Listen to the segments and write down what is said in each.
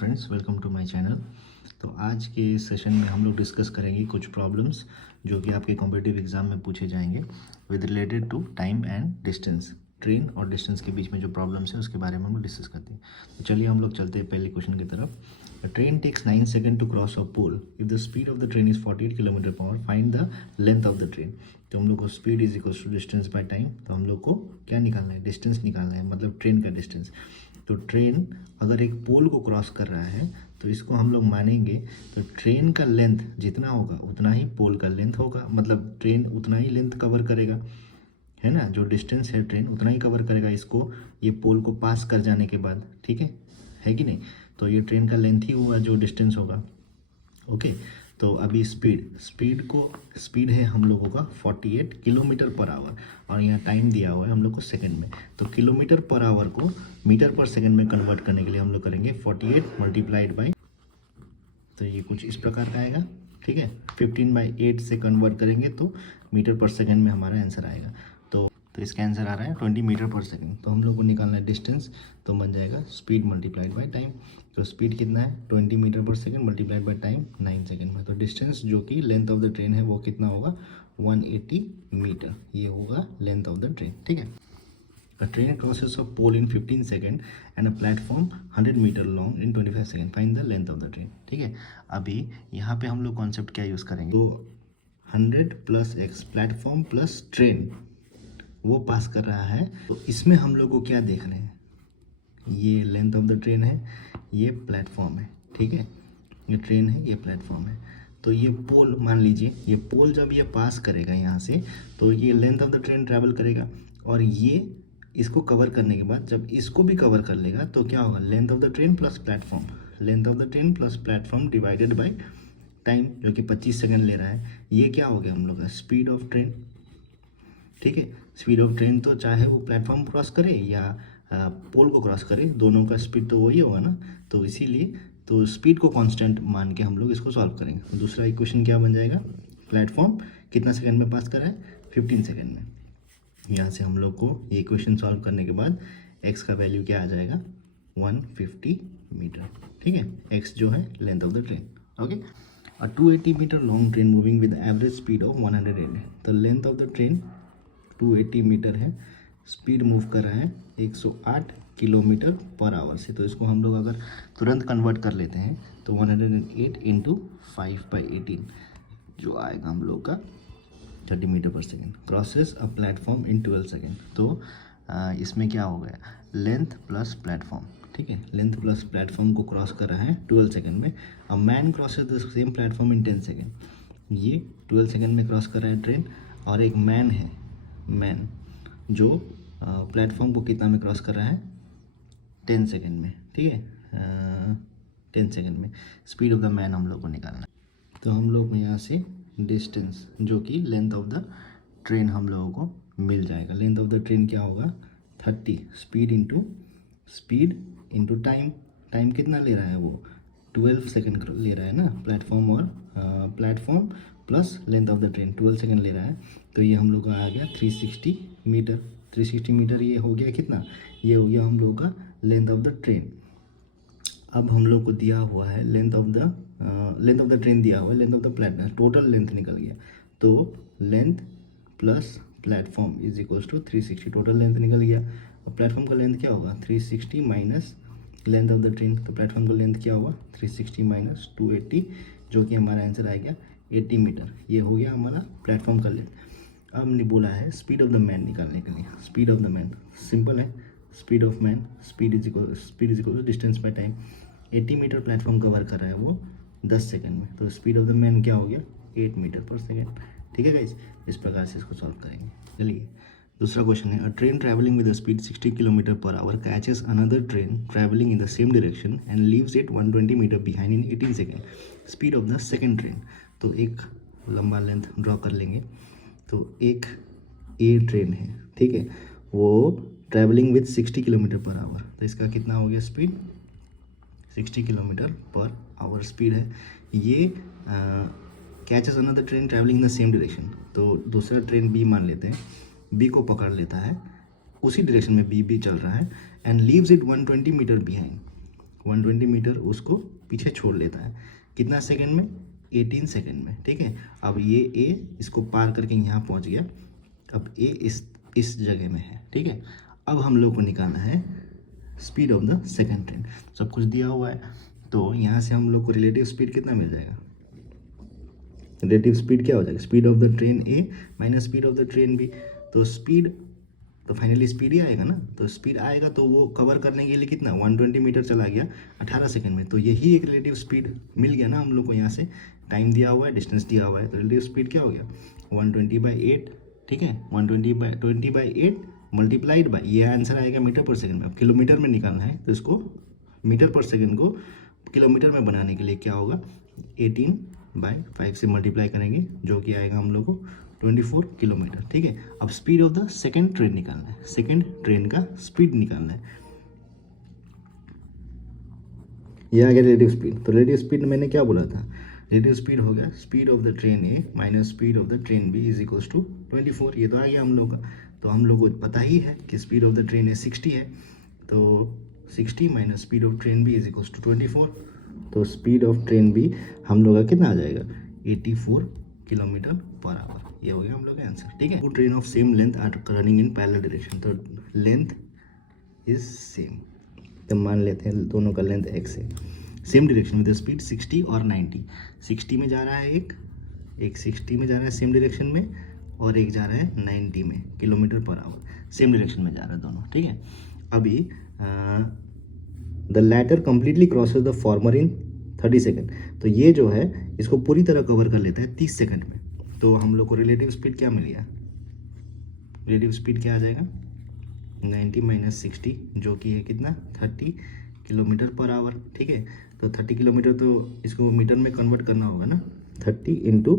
Friends, welcome to my channel. तो आज के सेशन में हम लोग डिस्कस करेंगे कुछ प्रॉब्लम्स जो कि आपके कॉम्पिटिटिव एग्जाम में पूछे जाएंगे with related to time and distance. Train और डिस्टेंस के बीच में जो प्रॉब्लम्स है उसके बारे में हम लोग डिस्कस करते हैं। तो चलिए हम लोग चलते हैं पहले क्वेश्चन की तरफ। Train takes 9 second to cross a pole if the speed of the train is 48 kilometre per hour, find the length of the train. तो हम लोग को speed is equal to distance by time. तो हम लोग को क्या निकालना है? डिस्टेंस निकालना है, मतलब ट्रेन का डिस्टेंस। तो ट्रेन अगर एक पोल को क्रॉस कर रहा है तो इसको हम लोग मानेंगे तो ट्रेन का लेंथ जितना होगा उतना ही पोल का लेंथ होगा, मतलब ट्रेन उतना ही लेंथ कवर करेगा, है ना। जो डिस्टेंस है ट्रेन उतना ही कवर करेगा इसको, ये पोल को पास कर जाने के बाद, ठीक है कि नहीं। तो ये ट्रेन का लेंथ ही हुआ जो डिस्टेंस होगा। ओके, तो अभी स्पीड है हम लोगों का 48 किलोमीटर पर आवर और यहाँ टाइम दिया हुआ है हम लोग को सेकंड में। तो किलोमीटर पर आवर को मीटर पर सेकंड में कन्वर्ट करने के लिए हम लोग करेंगे 48 मल्टीप्लाइड बाई, तो ये कुछ इस प्रकार का आएगा, ठीक है। 15/8 से कन्वर्ट करेंगे तो मीटर पर सेकंड में हमारा आंसर आएगा। तो इसका आंसर आ रहा है 20 मीटर पर सेकंड। तो हम लोग को निकालना है डिस्टेंस, तो बन जाएगा स्पीड मल्टीप्लाइड बाय टाइम। तो स्पीड कितना है? 20 मीटर पर second multiplied by time 9 second में। तो डिस्टेंस जो कि लेंथ ऑफ द ट्रेन है वो कितना होगा? 180 मीटर। ये होगा लेंथ ऑफ द ट्रेन, ठीक है। A train crosses a pole in 15 second and a platform 100 metre long in 25 second, find the length of the train, ठीक है। अभी यहाँ पे हम लोग कॉन्सेप्ट क्या यूज़ करेंगे? तो 100 plus x platform plus train वो पास कर रहा है, तो इसमें हम लोग को क्या देख रहे हैं? ये लेंथ ऑफ द ट्रेन है, ये प्लेटफॉर्म है, ठीक है। ये ट्रेन है, ये प्लेटफॉर्म है। तो ये पोल मान लीजिए, ये पोल जब ये पास करेगा यहाँ से तो ये length of the train travel करेगा, और ये इसको कवर करने के बाद जब इसको भी कवर कर लेगा तो क्या होगा? Length of the train plus platform, length of the train plus platform divided by time जो कि 25 सेकंड ले रहा है। ये क्या हो गया हम लोग का? स्पीड ऑफ ट्रेन, ठीक है। स्पीड ऑफ ट्रेन तो चाहे वो प्लेटफॉर्म क्रॉस करे या पोल को क्रॉस करे, दोनों का स्पीड तो वही होगा ना। तो इसीलिए तो स्पीड को कांस्टेंट मान के हम लोग इसको सॉल्व करेंगे। दूसरा इक्वेशन क्या बन जाएगा? प्लेटफॉर्म कितना सेकंड में पास करा है? 15 सेकंड में। यहाँ से हम लोग को ये इक्वेशन सॉल्व करने के बाद x का वैल्यू क्या आ जाएगा? 150 मीटर, ठीक है। x जो है length of the train, okay. A 280 metre long train moving with average speed of 108। The length of the train 280 metre है, स्पीड मूव कर रहा है 108 किलोमीटर पर आवर से। तो इसको हम लोग अगर तुरंत कन्वर्ट कर लेते हैं तो 108 इंटू 5/18 जो आएगा हम लोग का 30 मीटर पर second. Crosses a platform in 12 second. तो इसमें क्या हो गया? लेंथ प्लस प्लेटफॉर्म, ठीक है। लेंथ प्लस प्लेटफॉर्म को क्रॉस कर रहा है 12 सेकेंड में। A man crosses the same platform in 10 second. ये 12 सेकेंड में क्रॉस कर रहा है ट्रेन, और एक मैन है, मैन जो प्लेटफॉर्म को कितना में क्रॉस कर रहा है? 10 सेकेंड में, ठीक है। 10 सेकेंड में स्पीड ऑफ द मैन हम लोग को निकालना है। तो हम लोग यहाँ से डिस्टेंस जो कि लेंथ ऑफ द ट्रेन हम लोगों को मिल जाएगा। लेंथ ऑफ द ट्रेन क्या होगा? 30 स्पीड इंटू टाइम। टाइम कितना ले रहा है वो? 12 सेकेंड ले रहा है ना। प्लेटफॉर्म और platform plus length of the train 12 second ले रहा है। तो ये हम लोग का आ गया 360 मीटर। 360 मीटर ये हो गया कितना? ये हो गया हम लोग का लेंथ ऑफ द ट्रेन। अब हम लोग को दिया हुआ है लेंथ ऑफ द ट्रेन दिया हुआ है, length of the platform, total length निकल गया। तो length plus platform is equals to 360, total length निकल गया। अब प्लेटफॉर्म का लेंथ क्या होगा? 360 minus length of the train. तो प्लेटफॉर्म का लेंथ क्या होगा? 360 माइनस 280 जो कि हमारा आंसर आ गया 80 मीटर। ये हो गया हमारा प्लेटफॉर्म का लेंथ। अब हमने बोला है स्पीड ऑफ द मैन निकालने के लिए। Speed of the man simple है, speed of man, speed is equal to distance by time. 80 metre platform cover कर रहा है वो 10 सेकंड में। तो स्पीड ऑफ द मैन क्या हो गया? 8 मीटर पर सेकंड, ठीक है गाइस। इस प्रकार से इसको सॉल्व करेंगे। चलिए दूसरा क्वेश्चन है, a train travelling with speed 60 kilometre per hour catches another train travelling in the same direction and leaves it 120 metre behind in 18 second. Speed of the second train. तो एक लंबा लेंथ ड्रॉ कर लेंगे। तो एक ए train है, ठीक है, वो travelling with 60 kilometre per our. तो इसका कितना हो गया speed? 60 kilometre per our speed है। ये catches another train travelling in the same direction. तो दूसरा ट्रेन बी मान लेते हैं, बी को पकड़ लेता है, उसी डायरेक्शन में बी चल रहा है, and leaves it 120 metre behind. 120 metre उसको पीछे छोड़ लेता है। कितना सेकंड में? 18 सेकंड में। ठीक है, अब ये ए इसको पार करके यहाँ पहुँच गया। अब ए इस जगह में है। ठीक है, अब हम लोग को निकालना है speed of the second train. सब कुछ दिया हुआ है, तो यहाँ से हम लोग को रिलेटिव स्पीड कितना मिल जाएगा? रिलेटिव स्पीड क्या हो जाएगा? Speed of the train A minus speed of the train B. तो स्पीड तो फाइनली स्पीड ही आएगा ना। तो स्पीड आएगा तो वो कवर करने के लिए कितना? 120 मीटर चला गया 18 सेकंड में। तो यही एक रिलेटिव स्पीड मिल गया ना हम लोग को। यहाँ से टाइम दिया हुआ है, डिस्टेंस दिया हुआ है, तो रिलेटिव स्पीड क्या हो गया? 120/8। ठीक है, 120/8 मल्टीप्लाइड बाई, ये आंसर आएगा मीटर पर सेकंड में। अब किलोमीटर में निकालना है तो इसको मीटर पर सेकंड को किलोमीटर में बनाने के लिए क्या होगा? 18/5 से मल्टीप्लाई करेंगे, जो कि आएगा हम लोग को 24 किलोमीटर। ठीक है, अब speed of the second train निकालना है। सेकंड ट्रेन का स्पीड निकालना है। ये आ गया रिलेटिव स्पीड। तो रिलेटिव स्पीड मैंने क्या बोला था? रिलेटिव स्पीड हो गया speed of the train A minus speed of the train B is equals to 24। ये तो आ गया हम लोग का। तो हम लोग को पता ही है कि speed of the train A 60 है, तो 60 minus speed of train B is equals to 24। तो स्पीड ऑफ ट्रेन बी हम लोग का कितना आ जाएगा? 84 किलोमीटर पर आवर। ये हो गया हम लोग का आंसर। ठीक है, two train of same length are running in parallel direction. तो लेंथ इज सेम, तो मान लेते हैं दोनों का लेंथ x है। सेम डायरेक्शन विद स्पीड 60 और 90। 60 में जा रहा है एक 60 में जा रहा है सेम डायरेक्शन में, और एक जा रहा है 90 में kilometre per our. Same direction में जा रहा है दोनों। ठीक है, अभी the latter completely crosses the former in 30 second. तो ये जो है इसको पूरी तरह कवर कर लेता है 30 सेकेंड में। तो हम लोग को रिलेटिव स्पीड क्या मिल गया? रिलेटिव स्पीड क्या आ जाएगा? 90 माइनस 60, जो कि है कितना? 30 किलोमीटर पर आवर। ठीक है, तो 30 किलोमीटर तो इसको मीटर में कन्वर्ट करना होगा ना। 30 इंटू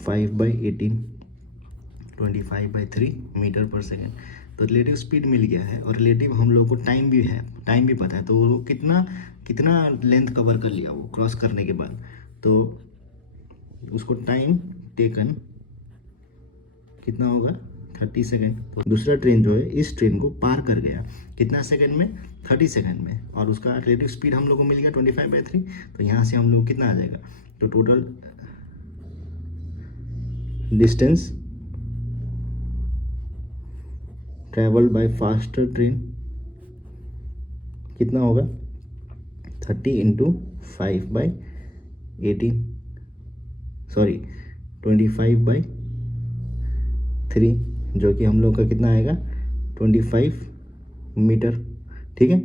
5/18 25/3 मीटर पर सेकेंड। तो रिलेटिव स्पीड मिल गया है, और रिलेटिव हम लोग को टाइम भी है, टाइम भी पता है। तो वो कितना लेंथ कवर कर लिया वो क्रॉस करने के बाद, तो उसको टाइम टेकन कितना होगा? 30 सेकेंड। तो दूसरा ट्रेन जो है इस ट्रेन को पार कर गया कितना सेकेंड में? 30 सेकेंड में, और उसका रिलेटिव स्पीड हम लोग को मिल गया 25/3। तो यहाँ से हम लोग कितना आ जाएगा? तो total distance travelled bye faster train कितना होगा? 30 इंटू 5/18 सॉरी 25/3, जो कि हम लोग का कितना आएगा? 25 मीटर। ठीक है,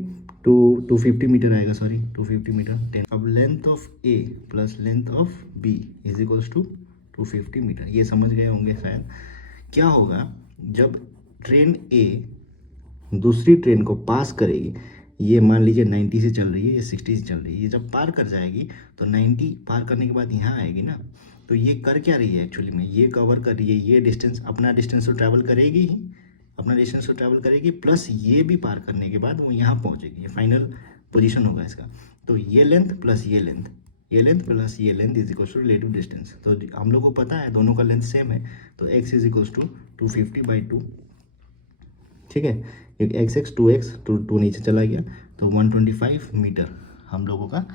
250 मीटर आएगा, सॉरी 250 मीटर 10। अब length of A plus length of B is equals to 250 metre. ये समझ गए होंगे शायद। क्या होगा जब ट्रेन ए दूसरी ट्रेन को पास करेगी? ये मान लीजिए 90 से चल रही है, ये 60 से चल रही है। ये जब पार कर जाएगी तो 90 पार करने के बाद यहाँ आएगी ना। तो ये कर क्या रही है एक्चुअली में? ये कवर कर रही है ये डिस्टेंस, अपना डिस्टेंस तो ट्रैवल करेगी ही, अपना डिस्टेंस तो ट्रैवल करेगी, प्लस ये भी पार करने के बाद वो यहाँ पहुँचेगी। ये फाइनल पोजीशन होगा इसका। तो ये लेंथ प्लस ये लेंथ, ये लेंथ प्लस ये length is equals to relative distance. तो हम लोग को पता है दोनों का लेंथ सेम है, तो x इज इक्वल्स टू 250/2। ठीक है, एक x 2 नीचे चला गया, तो 125 मीटर हम लोगों का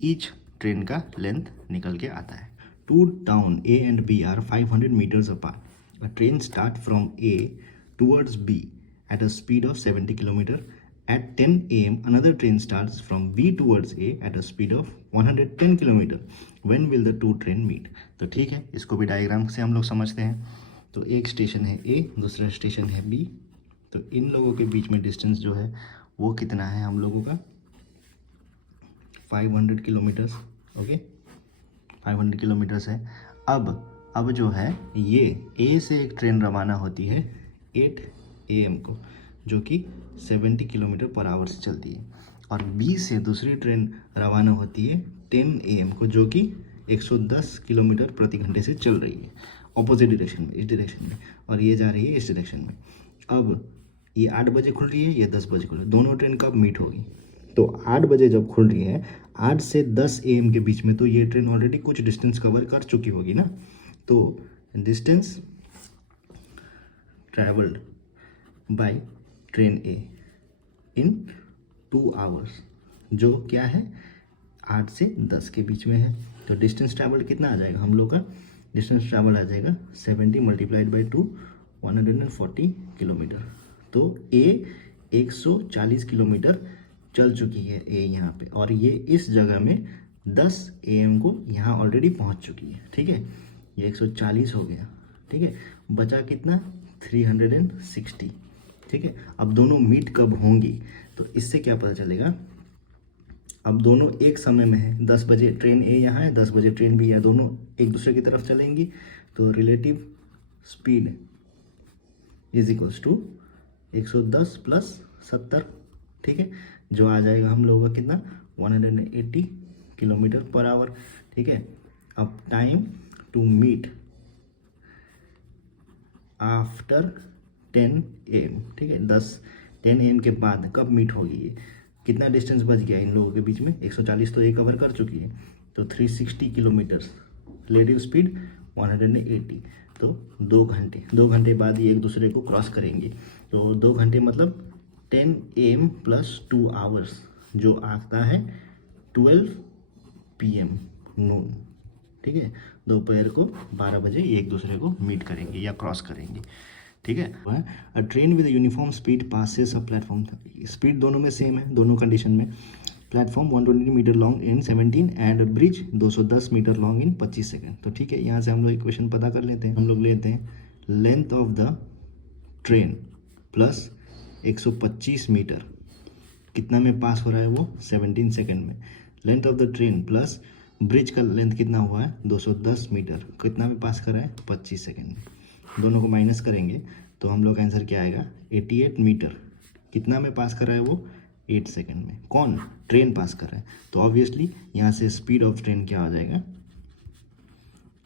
ईच ट्रेन का लेंथ निकल के आता है। Two town A and B are 500 meters apart. A train start from A towards B at a speed of 70 kilometer. At 10 a.m. another train starts from B towards A at a speed of 110 kilometer. When will the two train meet? तो ठीक है, इसको भी diagram से हम लोग समझते हैं। तो एक स्टेशन है A, दूसरा स्टेशन है B। तो इन लोगों के बीच में डिस्टेंस जो है वो कितना है हम लोगों का? 500 किलोमीटर्स। ओके, 500 किलोमीटर्स है। अब जो है ये A से एक ट्रेन रवाना होती है 8 AM को, जो कि 70 किलोमीटर पर आवर से चलती है, और B से दूसरी ट्रेन रवाना होती है 10 AM को, जो कि 110 किलोमीटर प्रति घंटे से चल रही है ऑपोजिट डायरेक्शन में, इस डायरेक्शन में, और ये जा रही है इस डायरेक्शन में। अब ये 8 बजे खुल रही है, ये 10 बजे खुल रही है। दोनों ट्रेन कब मीट होगी? तो 8 बजे जब खुल रही है, 8 से 10 AM के बीच में, तो ये ट्रेन ऑलरेडी कुछ डिस्टेंस कवर कर चुकी होगी ना। तो distance travelled by train A in 2 hours, जो क्या है 8 से 10 के बीच में है। तो डिस्टेंस ट्रैवल कितना आ जाएगा हम लोग का? डिस्टेंस ट्रैवल आ जाएगा 70 मल्टीप्लाइड बाई 2, 140 किलोमीटर। तो ए 140 किलोमीटर चल चुकी है ए यहाँ पे, और ये इस जगह में 10 AM को यहाँ ऑलरेडी पहुँच चुकी है। ठीक है, ये 140 हो गया। ठीक है, बचा कितना? 360। ठीक है, अब दोनों मीट कब होंगी? तो इससे क्या पता चलेगा? अब दोनों एक समय में है, 10 बजे ट्रेन ए यहाँ है, 10 बजे ट्रेन बी है, दोनों एक दूसरे की तरफ चलेंगी। तो relative speed is equals to 110 plus 70। ठीक है, जो आ जाएगा हम लोगों का कितना? 180 किलोमीटर पर आवर। ठीक है, अब time to meet after 10 AM। ठीक है, 10 AM के बाद कब मीट होगी ये? कितना डिस्टेंस बच गया इन लोगों के बीच में? 140 तो ये कवर कर चुकी है, तो 360 किलोमीटर्स, रिलेटिव स्पीड 180। तो 2 घंटे बाद ये एक दूसरे को क्रॉस करेंगे। तो 2 घंटे मतलब 10 AM प्लस 2 आवर्स, जो आता है 12 PM नून। ठीक है, दोपहर को 12 बजे ये एक दूसरे को मीट करेंगे या क्रॉस करेंगे। ठीक है, a train with uniform speed passes a platform, speed दोनों में सेम है, दोनों कंडीशन में। Platform 120 metre long in 17 and bridge 210 metre long in 25 second. तो ठीक है, यहाँ से हम लोग इक्वेशन पता कर लेते हैं। हम लोग लेते हैं length of the train plus 125 metre, कितना में पास हो रहा है वो? 17 सेकेंड में। Length of the train plus bridge का लेंथ कितना हुआ है? 210 मीटर, कितना में पास कर रहा है? 25 सेकेंड में। दोनों को माइनस करेंगे तो हम लोग आंसर क्या आएगा? 88 मीटर, कितना में पास कर रहा है वो? 8 सेकेंड में। कौन? ट्रेन पास कर रहा है। तो ऑब्वियसली यहाँ से स्पीड ऑफ ट्रेन क्या हो जाएगा?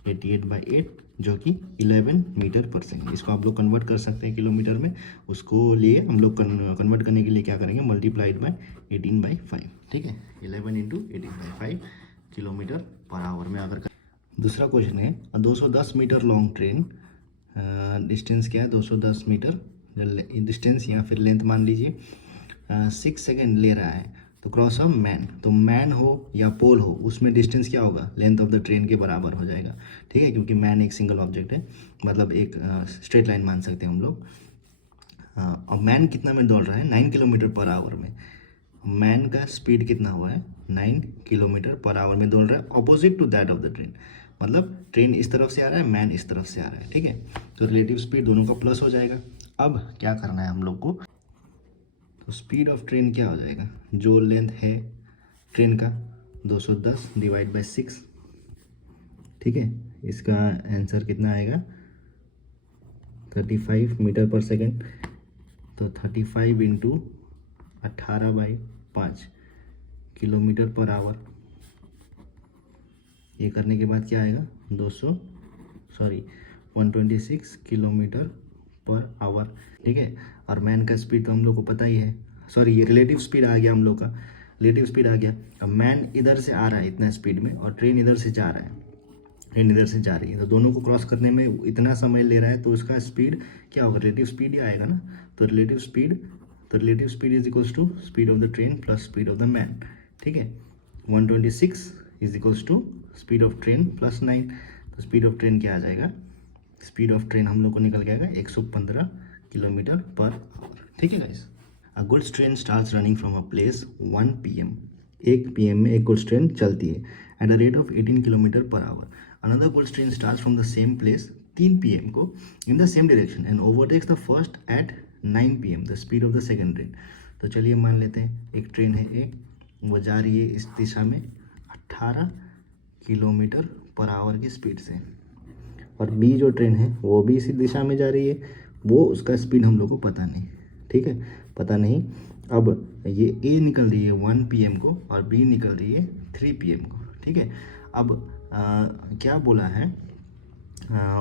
88/8, जो कि 11 मीटर पर सेकेंड। इसको आप लोग कन्वर्ट कर सकते हैं किलोमीटर में, उसको लिए हम लोग कन्वर्ट करने के लिए क्या करेंगे? Multiplied by 18/5। ठीक है, 11 इंटू 18/5 किलोमीटर पर आवर में अगर दूसरा क्वेश्चन है, 210 मीटर लॉन्ग ट्रेन, डिस्टेंस क्या है? 210 मीटर डिस्टेंस या फिर लेंथ मान लीजिए, 6 सेकेंड ले रहा है। तो क्रॉस अ मैन, तो मैन हो या पोल हो, उसमें डिस्टेंस क्या होगा? लेंथ ऑफ द ट्रेन के बराबर हो जाएगा। ठीक है, क्योंकि मैन एक सिंगल ऑब्जेक्ट है, मतलब एक स्ट्रेट लाइन मान सकते हैं हम लोग। और मैन कितना में दौड़ रहा है? 9 किलोमीटर पर आवर में। मैन का स्पीड कितना हुआ है? 9 किलोमीटर पर आवर में दौड़ रहा है, opposite to that of the train. मतलब ट्रेन इस तरफ से आ रहा है, मैन इस तरफ से आ रहा है। ठीक है, तो रिलेटिव स्पीड दोनों का प्लस हो जाएगा। अब क्या करना है हम लोग को? तो स्पीड ऑफ ट्रेन क्या हो जाएगा? जो लेंथ है ट्रेन का 210 डिवाइड बाई 6। ठीक है, इसका आंसर कितना आएगा? 35 मीटर पर सेकेंड। तो 35 इंटू 18/5 किलोमीटर पर आवर। ये करने के बाद क्या आएगा? 126 किलोमीटर पर आवर। ठीक है, और मैन का स्पीड तो हम लोग को पता ही है, सॉरी ये रिलेटिव स्पीड आ गया हम लोग का, रिलेटिव स्पीड आ गया। अब मैन इधर से आ रहा है इतना स्पीड में, और ट्रेन इधर से जा रहा है, ट्रेन इधर से जा रही है, तो दोनों को क्रॉस करने में इतना समय ले रहा है, तो उसका स्पीड क्या होगा? रिलेटिव स्पीड ही आएगा ना। तो relative speed is equals to speed of the train plus speed of the man. ठीक है, 126 is equals to speed of train plus 9। तो स्पीड ऑफ ट्रेन क्या आ जाएगा? स्पीड ऑफ ट्रेन हम लोग को निकल के आएगा 115 किलोमीटर पर आवर। ठीक है guys, a goods train starts running from a place 1 PM। 1 PM में एक गुड्स ट्रेन चलती है at the rate of 18 kilometre per hour. Another goods train starts from the same place 3 PM को in the same direction and overtakes the first at 9 PM the speed of the second train. तो चलिए मान लेते हैं एक train है ए, वो जा रही है इस दिशा में 18 किलोमीटर पर आवर की स्पीड से, और बी जो ट्रेन है वो भी इसी दिशा में जा रही है, वो उसका स्पीड हम लोग को पता नहीं। ठीक है, पता नहीं। अब ये ए निकल रही है 1 PM को और बी निकल रही है 3 PM को। ठीक है, अब क्या बोला है?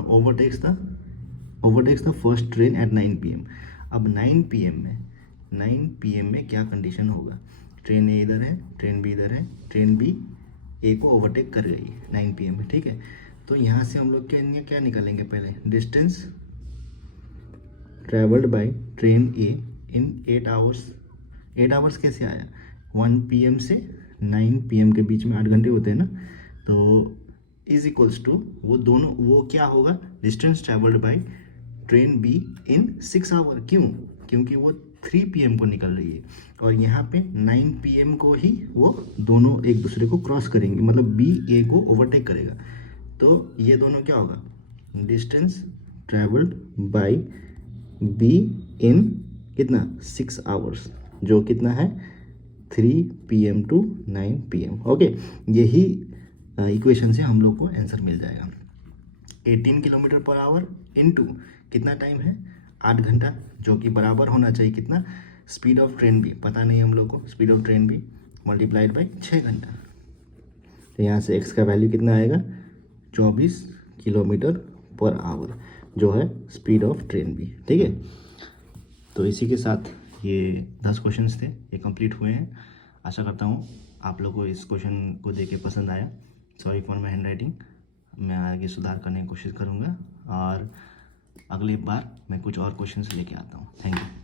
Overtakes the first train eight 9 PM। अब 9 PM में क्या कंडीशन होगा? ट्रेन ए इधर है, ट्रेन बी इधर है, ट्रेन बी ए को ओवरटेक कर गई 9 PM में। ठीक है, तो यहाँ से हम लोग क्या निकालेंगे? पहले distance travelled by train A in 8 hours. 8 hours कैसे आया? 1 PM से 9 PM के बीच में 8 घंटे होते हैं ना, तो इज इक्वल्स टू वो क्या होगा, distance travelled by train B in 6 hour. क्यों? क्योंकि वो 3 PM को निकल रही है और यहाँ पे 9 PM को ही वो दोनों एक दूसरे को क्रॉस करेंगे, मतलब बी ए को ओवरटेक करेगा। तो ये दोनों क्या होगा, distance travelled bye be in कितना 6 आवर्स, जो कितना है 3 PM टू 9 PM। ओके, यही इक्वेशन से हम लोग को आंसर मिल जाएगा। 18 किलोमीटर पर आवर इनटू कितना टाइम है 8 घंटा, जो कि बराबर होना चाहिए कितना, स्पीड ऑफ ट्रेन भी पता नहीं हम लोग को, स्पीड ऑफ ट्रेन भी मल्टीप्लाइड बाई 6 घंटा। तो यहाँ से x का वैल्यू कितना आएगा 24 किलोमीटर पर आवर, जो है स्पीड ऑफ ट्रेन भी। ठीक है, तो इसी के साथ ये 10 क्वेश्चंस थे, ये कंप्लीट हुए हैं। आशा करता हूँ आप लोगों को इस क्वेश्चन को देख के पसंद आया। Sorry for my hand writing, मैं आगे सुधार करने की कोशिश करूँगा और अगली बार मैं कुछ और क्वेश्चंस लेके आता हूँ। Thank you.